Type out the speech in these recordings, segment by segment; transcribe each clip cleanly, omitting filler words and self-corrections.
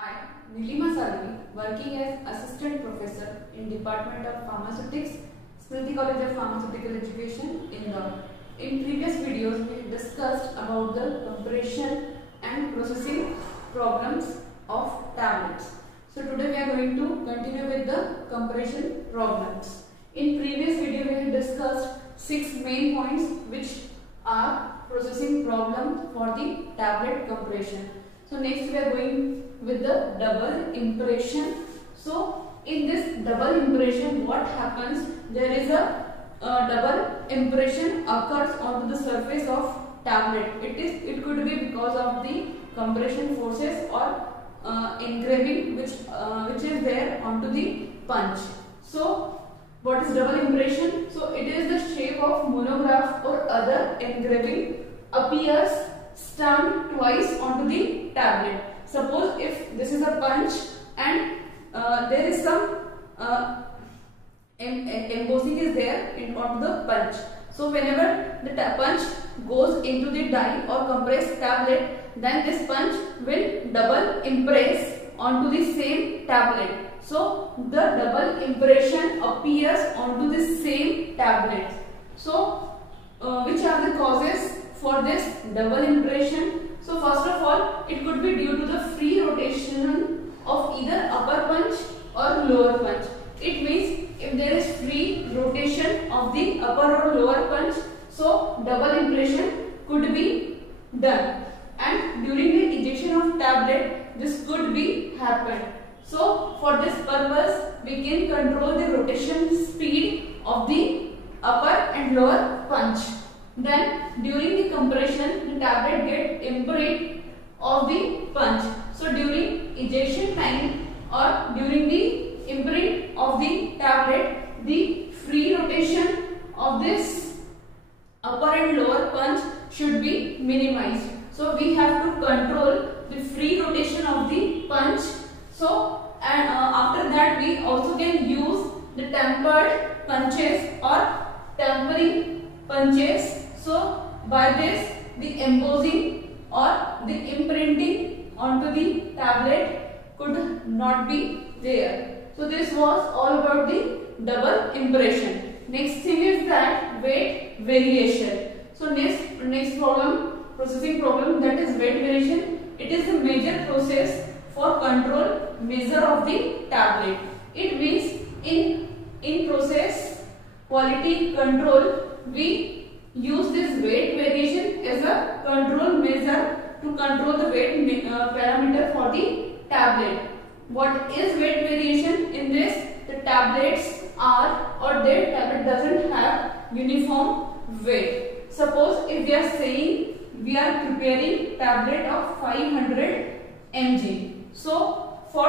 I, Nilima Salvi, working as Assistant Professor in Department of Pharmaceutics, Smriti College of Pharmaceutical Education, Indore. In previous videos, we discussed about the compression and processing problems of tablets. So today we are going to continue with the compression problems. In previous video, we have discussed 6 main points which are processing problem for the tablet compression. So next we are going with the double impression. So in this double impression, what happens? There is a double impression occurs onto the surface of tablet. It could be because of the compression forces or engraving which is there onto the punch. So what is double impression? So it is the shape of monograph or other engraving appears stamped twice onto the tablet. Suppose if this is a punch and there is some embossing is there onto the punch. So whenever the punch goes into the die or compressed tablet, then this punch will double impress onto the same tablet. So the double impression appears onto the same tablet. So which are the causes for this double impression? So first of all, it could be due to the free rotation of either upper punch or lower punch. It means if there is free rotation of the upper or lower punch, so double impression could be done. And during the ejection of tablet, this could be happened. So for this purpose, we can control the rotation speed of the upper and lower punch. Then during the compression, the tablet get imprint of the punch. So during ejection time or during the imprint of the tablet, the free rotation of this upper and lower punch should be minimized. So we have to control the free rotation of the punch. So and after that we also can use the tempered punches or tempering punches. So by this the embossing or the imprinting onto the tablet could not be there. So this was all about the double impression. Next thing is that weight variation. So next problem, processing problem, that is weight variation. It is a major process for control measure of the tablet. It means in process quality control, we use this weight variation as a control measure to control the weight parameter for the tablet. What is weight variation? In this, the tablets are or their tablet doesn't have uniform weight. Suppose if we are saying we are preparing tablet of 500 mg. So for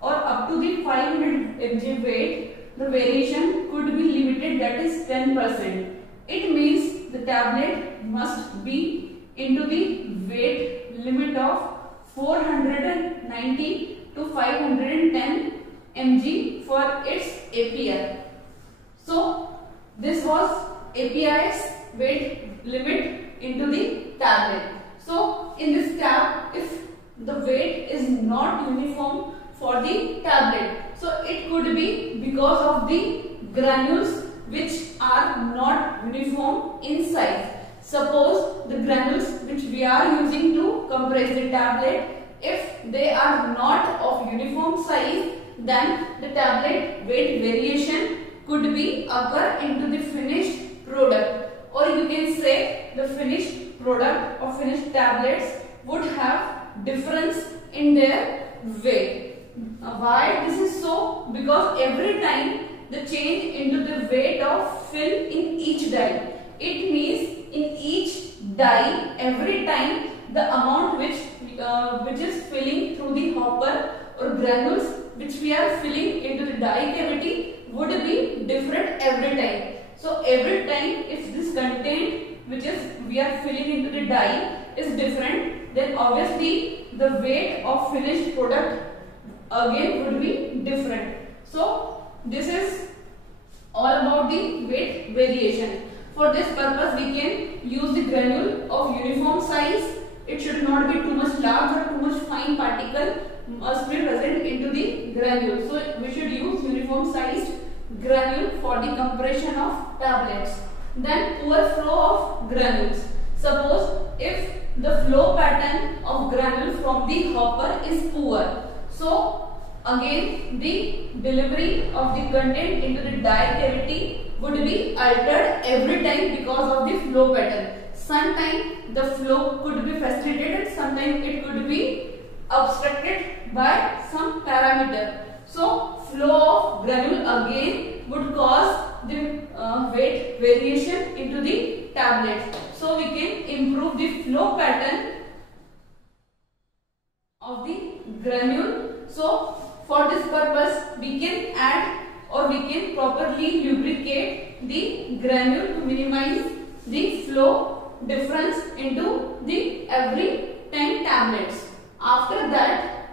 or up to the 500 mg weight, the variation could be limited, that is 10%. It means the tablet must be into the weight limit of 490 to 510 mg for its API. So this was API's weight limit into the tablet. So in this tab, if the weight is not uniform for the tablet, so it could be because of the granules which are not uniform in size. Suppose the granules which we are using to compress the tablet, if they are not of uniform size, then the tablet weight variation could be occur into the finished product, or you can say the finished product or finished tablets would have difference in their weight. Why this is so? Because every time the change into the weight of fill in each die, it means in each die every time the amount which is filling through the hopper or granules which we are filling into the die cavity would be different every time. So every time if this content which is we are filling into the die is different, then obviously the weight of finished product again would be different. So this is all about the weight variation. For this purpose we can use the granule of uniform size. It should not be too much large or too much fine particle. must be present into the granule. So we should use uniform sized granule for the compression of tablets. Then poor flow of granules. Suppose if the flow pattern of granule from the hopper is poor, so again the delivery of the content into the die cavity would be altered every time because of the flow pattern. Sometimes the flow could be facilitated, sometimes it could be obstructed by some parameter. So flow of granule again would cause the weight variation into the tablet. So we can improve the flow pattern of the granule. So for this purpose we can add or we can properly lubricate the granule to minimize the flow difference into the every 10 tablets. After that,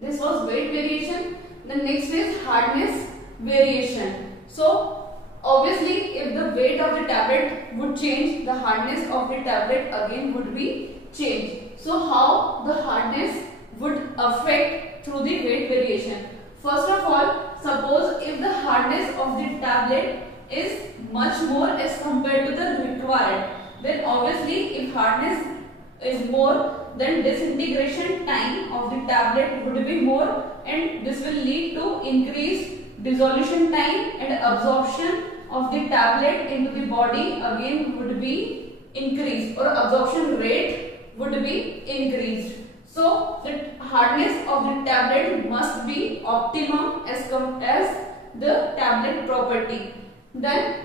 this was weight variation. The next is hardness variation. So obviously if the weight of the tablet would change, the hardness of the tablet again would be changed. So how the hardness would affect through the weight variation? First of all, suppose if the hardness of the tablet is much more as compared to the required, then obviously if hardness is more, then disintegration time of the tablet would be more, and this will lead to increased dissolution time, and absorption of the tablet into the body again would be increased, or absorption rate would be increased. So the hardness of the tablet must be optimum as the tablet property. Then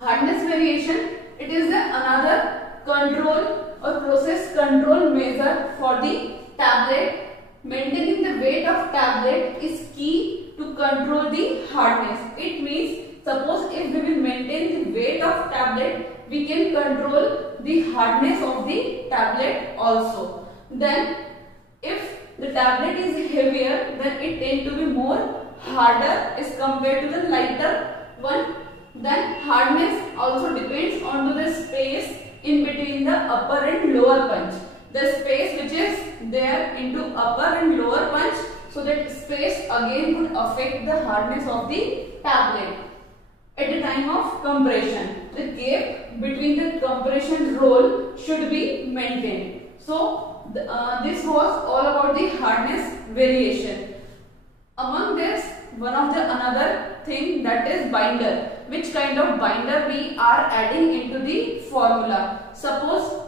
hardness variation, it is another control or process control measure for the tablet. Maintaining the weight of tablet is key to control the hardness. It means suppose if we will maintain the weight of tablet, we can control the hardness of the tablet also. Then if the tablet is heavier, then it tends to be more harder as compared to the lighter one. Then hardness also depends on to the space in between the upper and lower punch. The space which is there into upper and lower punch, so that space again would affect the hardness of the tablet. At the time of compression, the gap between the compression roll should be maintained. So this was all about the hardness variation. Among this, one of the another thing, that is binder. Which kind of binder we are adding into the formula? Suppose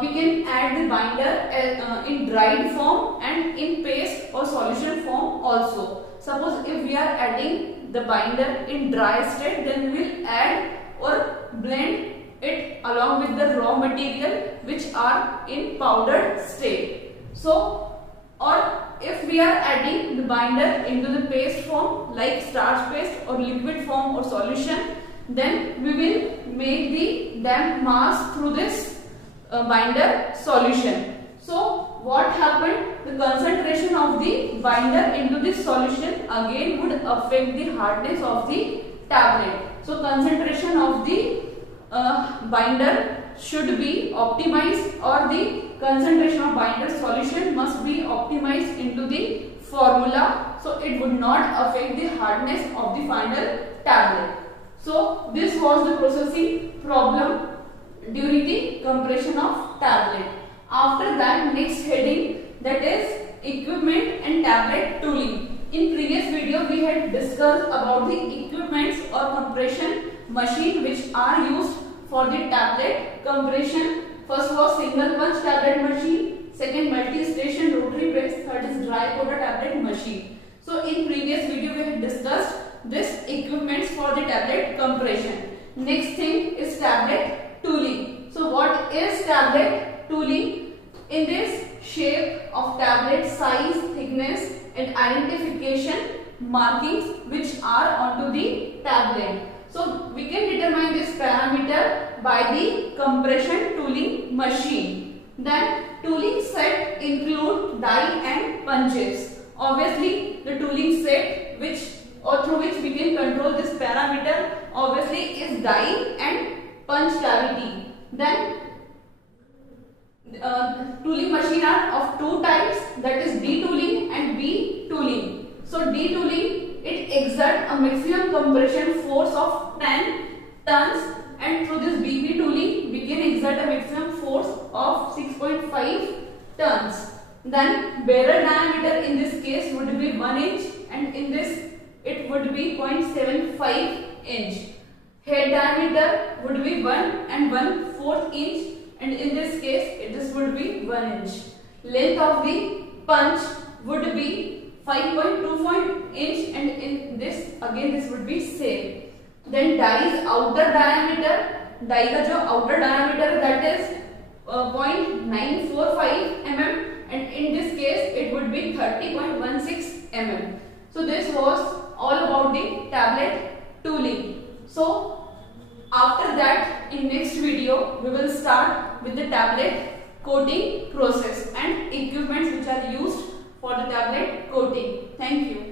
we can add the binder in dried form and in paste or solution form also. Suppose if we are adding the binder in dry state, then we will add or blend it along with the raw material which are in powdered state. So, or if we are adding the binder into the paste form like starch paste or liquid form or solution, then we will make the damp mass through this binder solution. So what happened? The concentration of the binder into this solution again would affect the hardness of the tablet. So concentration of the binder should be optimized, or the concentration of binder solution must be optimized into the formula, so it would not affect the hardness of the final tablet. So this was the processing problem during the compression of tablet. After that, next heading, that is equipment and tablet tooling. In previous video we had discussed about the equipments or compression machine which are used for the tablet compression. First was single punch tablet machine, second multi-station rotary press, third is dry coater tablet machine. So in previous video we had discussed this equipments for the tablet compression. Next thing is tablet tooling. So what is tablet tooling? In this, shape of tablet size, thickness and identification markings which are onto the tablet. So we can determine this parameter by the compression tooling machine. Then tooling set include die and punches. Obviously the tooling set which or through which we can control this parameter obviously is die and punch cavity. Then tooling machine are of two types, that is D tooling and B tooling. So D tooling, it exerts a maximum compression force of 10 tons, and through this BB tooling we can exert a maximum force of 6.5 tons. Then barrel diameter in this case would be 1 inch, and in this it would be 0.75 inch. Head diameter would be 1 and 1/4 inch, and in this case this would be 1 inch. Length of the punch would be 5.25 inch, and in this again this would be same. Then die's outer diameter, die का जो outer diameter that is 0.945 mm, and in this case it would be 30.16 mm. So this was all about the tablet tooling. So after that, in next video we will start with the tablet coating process and equipments which are used for the tablet coating. Thank you.